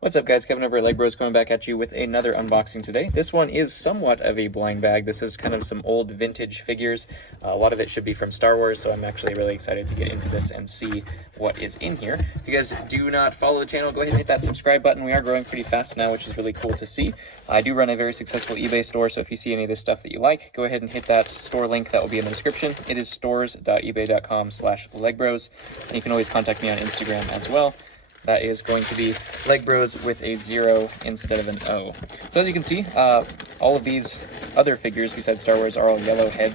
What's up guys, Kevin over at LEGbrOs coming back at you with another unboxing today. This one is somewhat of a blind bag. This is kind of some old vintage figures. A lot of it should be from Star Wars, so I'm actually really excited to get into this and see what is in here. If you guys do not follow the channel, go ahead and hit that subscribe button. We are growing pretty fast now, which is really cool to see. I do run a very successful eBay store, so if you see any of this stuff that you like, go ahead and hit that store link that will be in the description. It is stores.ebay.com/LEGbrOs, and you can always contact me on Instagram as well. That is going to be LEGbrOs with a 0 instead of an O. So as you can see, all of these other figures besides Star Wars are all yellow head,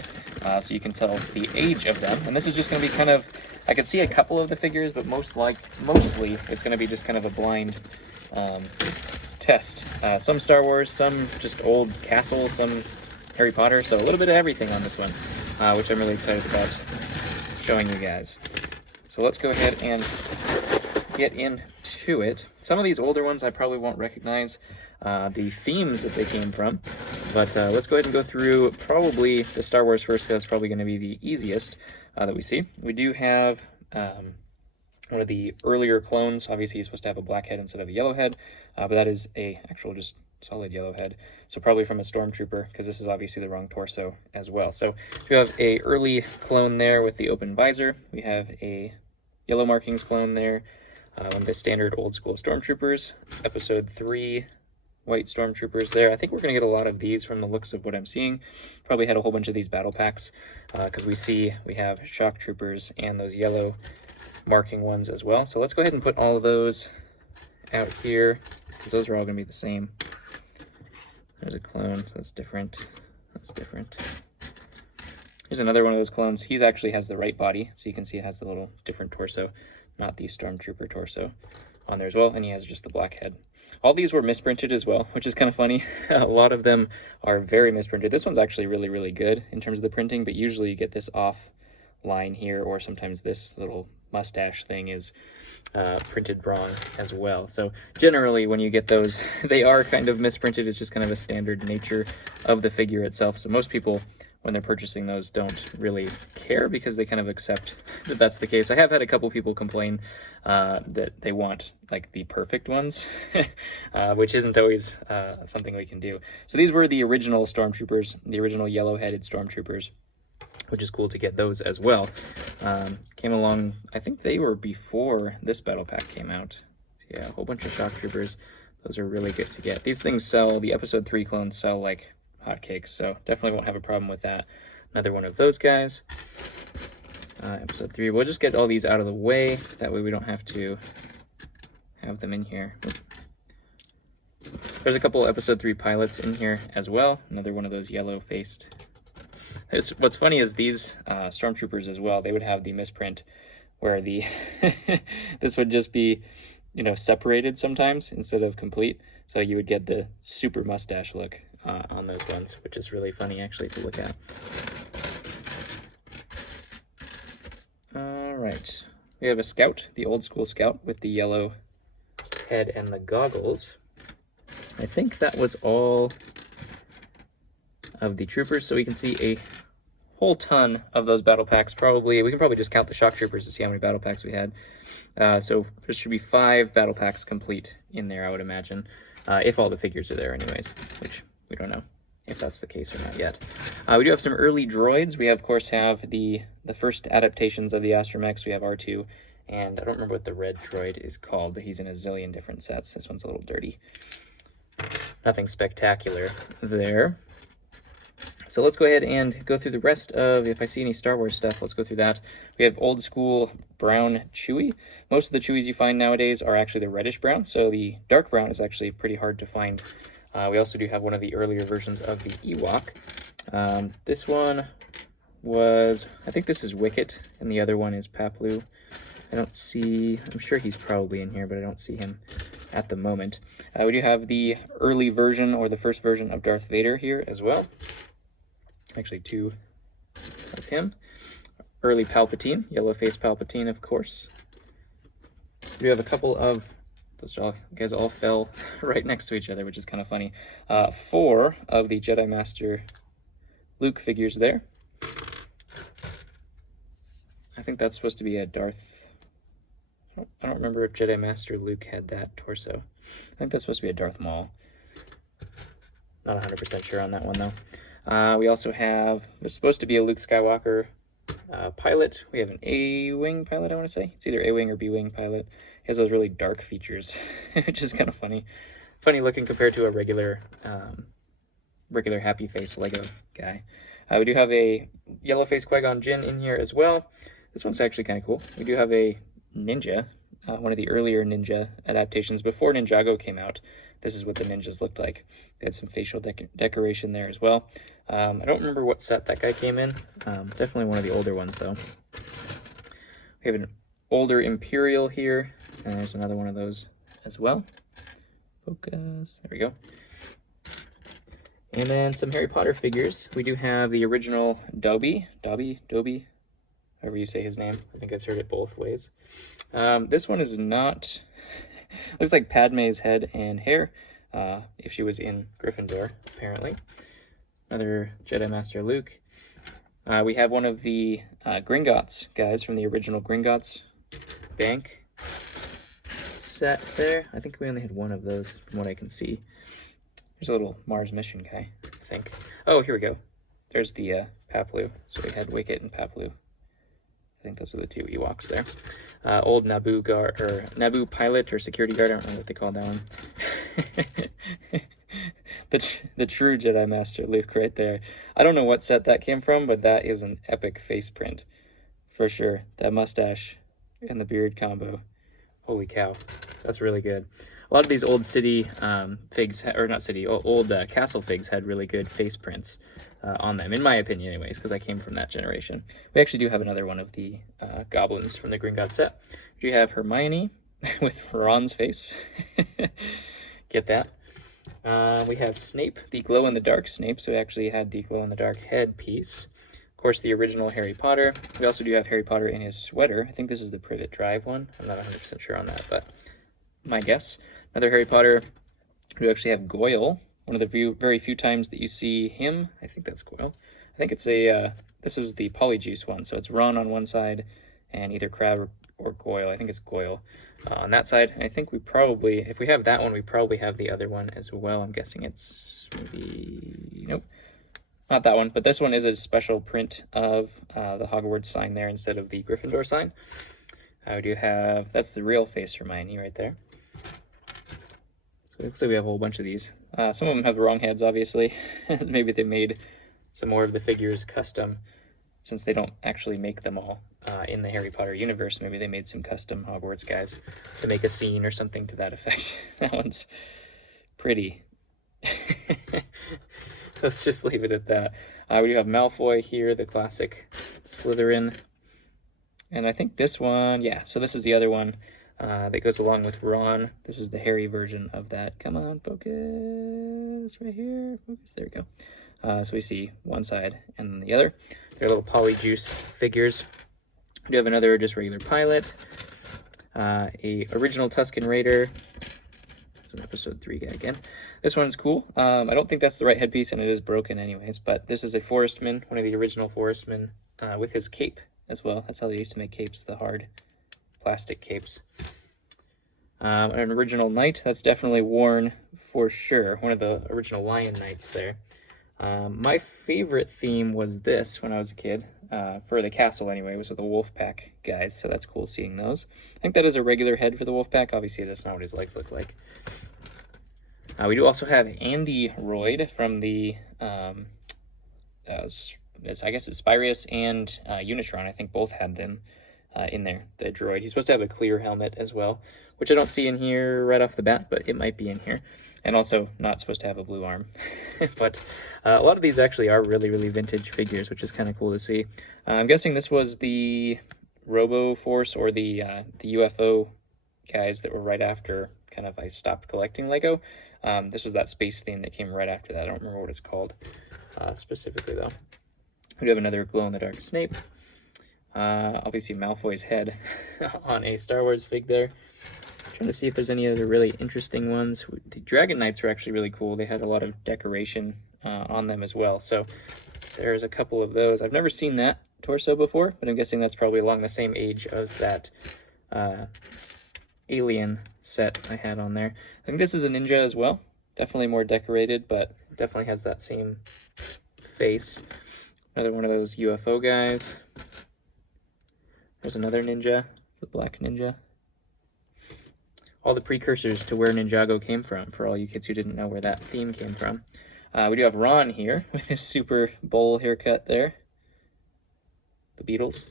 so you can tell the age of them. And this is just going to be kind of, I could see a couple of the figures, but mostly it's going to be just kind of a blind test. Some Star Wars, some just old Castle, some Harry Potter, so a little bit of everything on this one, which I'm really excited about showing you guys. So let's go ahead and get into it. Some of these older ones I probably won't recognize the themes that they came from, but let's go ahead and go through probably the Star Wars first, because that's probably going to be the easiest that we see. We do have one of the earlier clones. Obviously he's supposed to have a black head instead of a yellow head, but that is a actual just solid yellow head, so probably from a stormtrooper, because this is obviously the wrong torso as well. So we have a early clone there with the open visor. We have a yellow markings clone there. One of the standard old school stormtroopers, episode 3 white stormtroopers there. I think we're going to get a lot of these from the looks of what I'm seeing. Probably had a whole bunch of these battle packs, because we have shock troopers and those yellow marking ones as well. So let's go ahead and put all of those out here, because those are all going to be the same. There's a clone, so that's different. That's different. Here's another one of those clones. He's actually has the right body, so you can see it has the little different torso, not the stormtrooper torso on there as well, and he has just the black head. All these were misprinted as well, which is kind of funny. A lot of them are very misprinted. This one's actually really, really good in terms of the printing, but usually you get this off line here, or sometimes this little mustache thing is printed wrong as well. So generally when you get those, they are kind of misprinted. It's just kind of a standard nature of the figure itself. So most people, when they're purchasing those, don't really care, because they kind of accept that that's the case. I have had a couple people complain that they want like the perfect ones, which isn't always something we can do. So these were the original stormtroopers, the original yellow-headed stormtroopers, which is cool to get those as well. Came along, I think they were before this battle pack came out. Yeah, a whole bunch of shock troopers. Those are really good to get. These things sell, the episode 3 clones sell like hotcakes, so definitely won't have a problem with that. Another one of those guys. Episode 3. We'll just get all these out of the way. That way we don't have to have them in here. There's a couple episode 3 pilots in here as well. Another one of those yellow-faced. What's funny is these stormtroopers as well, they would have the misprint where the this would just be, you know, separated sometimes instead of complete. So you would get the super mustache look on those ones, which is really funny actually to look at. All right, we have a scout, the old school scout with the yellow head and the goggles. I think that was all of the troopers, so we can see a whole ton of those battle packs. We can probably just count the shock troopers to see how many battle packs we had. So there should be 5 battle packs complete in there, I would imagine, if all the figures are there anyways, which we don't know if that's the case or not yet. We do have some early droids. We of course have the first adaptations of the Astromechs. We have R2, and I don't remember what the red droid is called, but he's in a zillion different sets. This one's a little dirty. Nothing spectacular there. So let's go ahead and go through the rest of, if I see any Star Wars stuff, let's go through that. We have old school brown Chewie. Most of the Chewies you find nowadays are actually the reddish brown, so the dark brown is actually pretty hard to find. We also do have one of the earlier versions of the Ewok. This one was, I think this is Wicket, and the other one is Paplu. I don't see, I'm sure he's probably in here, but I don't see him at the moment. We do have the early version, or the first version of Darth Vader here as well. Actually 2 of him. Early Palpatine, yellow-faced Palpatine, of course. We have a couple of, those guys all fell right next to each other, which is kind of funny. 4 of the Jedi Master Luke figures there. I think that's supposed to be a Darth I don't remember if Jedi Master Luke had that torso. I think that's supposed to be a Darth Maul. Not 100% sure on that one, though. We also have, there's supposed to be a Luke Skywalker pilot. We have an A-Wing pilot, I want to say. It's either A-Wing or B-Wing pilot. He has those really dark features, which is kind of funny. Funny looking compared to a regular happy face Lego guy. We do have a yellow face Qui-Gon Jinn in here as well. This one's actually kind of cool. We do have a ninja, one of the earlier ninja adaptations before Ninjago came out. This is what the ninjas looked like. They had some facial decoration there as well. I don't remember what set that guy came in. Definitely one of the older ones, though. We have an older Imperial here, and there's another one of those as well. Focus. There we go. And then some Harry Potter figures. We do have the original Dobby, however you say his name. I think I've heard it both ways. This one is not... looks like Padme's head and hair, if she was in Gryffindor, apparently. Another Jedi Master Luke. We have one of the Gringotts guys from the original Gringotts bank set there. I think we only had one of those from what I can see. There's a little Mars mission guy, I think. Oh, here we go. There's the Paplu. So we had Wicket and Paplu. I think those are the two Ewoks there. Old Naboo guard, or Naboo pilot or security guard. I don't know what they call that one. the true Jedi Master Luke right there. I don't know what set that came from, but that is an epic face print for sure. That mustache and the beard combo. Holy cow, that's really good. A lot of these old city figs, or not city, old castle figs had really good face prints on them, in my opinion anyways, because I came from that generation. We actually do have another one of the goblins from the Gringotts set. We do have Hermione with Ron's face. Get that. We have Snape, the glow-in-the-dark Snape, so we actually had the glow-in-the-dark headpiece. Of course, the original Harry Potter. We also do have Harry Potter in his sweater. I think this is the Privet Drive one. I'm not 100% sure on that, but my guess. Another Harry Potter. We actually have Goyle. One of the very few times that you see him. I think that's Goyle. I think it's a, this is the Polyjuice one. So it's Ron on one side and either Crabbe or Goyle. I think it's Goyle on that side. And I think we probably, if we have that one, we probably have the other one as well. I'm guessing it's maybe, nope, not that one. But this one is a special print of the Hogwarts sign there instead of the Gryffindor sign. We do have, that's the real face Hermione right there. So it looks like we have a whole bunch of these. Some of them have the wrong heads, obviously. Maybe they made some more of the figures custom, since they don't actually make them all in the Harry Potter universe. Maybe they made some custom Hogwarts guys to make a scene or something to that effect. That one's pretty. Let's just leave it at that. We do have Malfoy here, the classic Slytherin. And I think this one, yeah, so this is the other one that goes along with Ron. This is the Harry version of that. Come on, focus right here. Focus, there we go. So we see one side and then the other. They're little Polyjuice figures. We do have another just regular pilot. A original Tusken Raider. It's an episode 3 guy again. This one's cool. I don't think that's the right headpiece, and it is broken anyways, but this is a Forestman, one of the original Forestmen, with his cape as well. That's how they used to make capes, the hard plastic capes. An original knight, that's definitely worn for sure. One of the original Lion Knights there. My favorite theme was this when I was a kid, for the castle anyway, was with the Wolfpack guys, so that's cool seeing those. I think that is a regular head for the Wolfpack. Obviously, that's not what his legs look like. We do also have Andy Royd from the, I guess it's Spyrius and Unitron. I think both had them in there, the droid. He's supposed to have a clear helmet as well, which I don't see in here right off the bat, but it might be in here. And also not supposed to have a blue arm. But a lot of these actually are really, really vintage figures, which is kind of cool to see. I'm guessing this was the Robo Force or the UFO guys that were right after kind of I stopped collecting Lego. This was that space theme that came right after that. I don't remember what it's called specifically, though. We do have another glow-in-the-dark Snape. Obviously Malfoy's head on a Star Wars fig there. Trying to see if there's any other really interesting ones. The Dragon Knights are actually really cool. They had a lot of decoration on them as well. So there's a couple of those. I've never seen that torso before, but I'm guessing that's probably along the same age of that alien set I had on there. I think this is a ninja as well. Definitely more decorated, but definitely has that same face. Another one of those UFO guys. There's another ninja, the black ninja. All the precursors to where Ninjago came from, for all you kids who didn't know where that theme came from. We do have Ron here with his super bowl haircut there. The Beatles.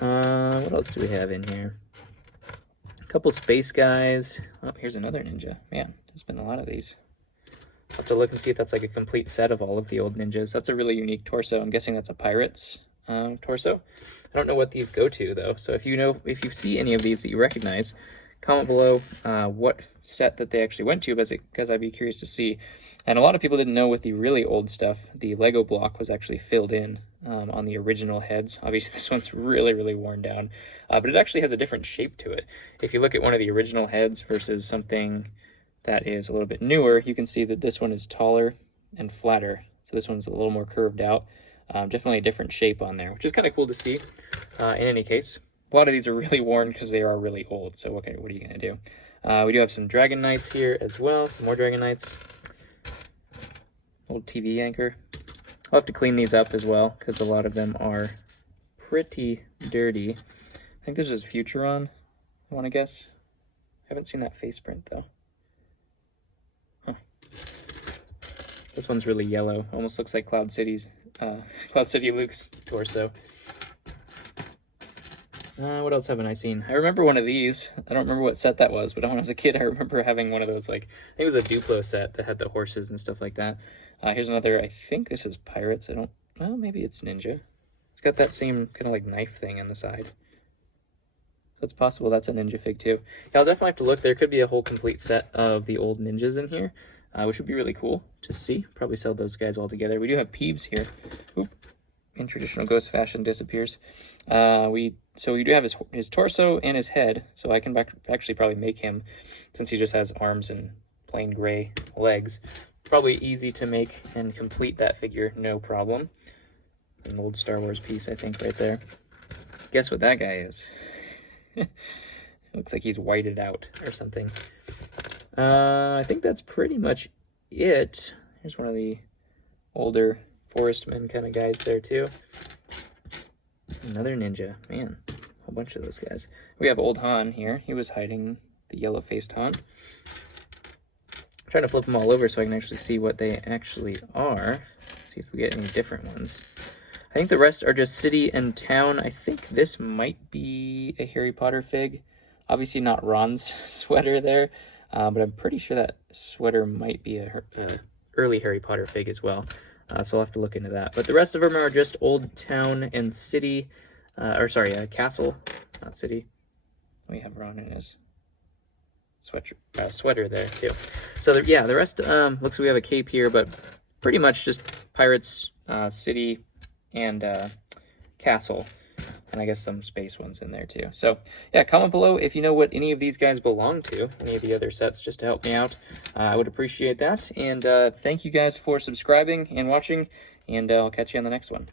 What else do we have in here? A couple space guys. Oh, here's another ninja. Man, there's been a lot of these. I'll have to look and see if that's like a complete set of all of the old ninjas. That's a really unique torso. I'm guessing that's a pirate's torso. I don't know what these go to though. So if you see any of these that you recognize, comment below what set that they actually went to, because I'd be curious to see. And a lot of people didn't know with the really old stuff, the Lego block was actually filled in on the original heads. Obviously this one's really, really worn down, but it actually has a different shape to it. If you look at one of the original heads versus something that is a little bit newer, you can see that this one is taller and flatter. So this one's a little more curved out. Definitely a different shape on there, which is kind of cool to see. In any case, a lot of these are really worn because they are really old. So what are you going to do? We do have some Dragon Knights here as well. Some more Dragon Knights. Old TV anchor. I'll have to clean these up as well because a lot of them are pretty dirty. I think this is Futuron, I want to guess. I haven't seen that face print though. Huh. This one's really yellow. Almost looks like Cloud City Luke's torso. What else haven't I seen? I remember one of these. I don't remember what set that was, but when I was a kid, I remember having one of those, like, I think it was a Duplo set that had the horses and stuff like that. Here's another, I think this is Pirates. Well, maybe it's Ninja. It's got that same kind of like knife thing on the side. So it's possible that's a Ninja fig too. Yeah, I'll definitely have to look. There could be a whole complete set of the old ninjas in here, which would be really cool to see. Probably sell those guys all together. We do have Peeves here. Oop. In traditional ghost fashion disappears. So we do have his torso and his head, so I can actually probably make him, since he just has arms and plain gray legs. Probably easy to make and complete that figure, no problem. An old Star Wars piece, I think, right there. Guess what that guy is? Looks like he's whited out or something. I think that's pretty much it. Here's one of the older forestman kind of guys there too. Another ninja. Man, a whole bunch of those guys. We have old Han here. He was hiding, the yellow-faced Han. I'm trying to flip them all over so I can actually see what they actually are. See if we get any different ones. I think the rest are just city and town. I think this might be a Harry Potter fig. Obviously not Ron's sweater there, but I'm pretty sure that sweater might be a early Harry Potter fig as well. So I'll have to look into that. But the rest of them are just old town and city, castle, not city. We have Ron in his sweater there too. So the rest looks like we have a cape here, but pretty much just pirates, city, and castle, and I guess some space ones in there too. So yeah, comment below if you know what any of these guys belong to, any of the other sets, just to help me out. I would appreciate that. And thank you guys for subscribing and watching, and I'll catch you on the next one.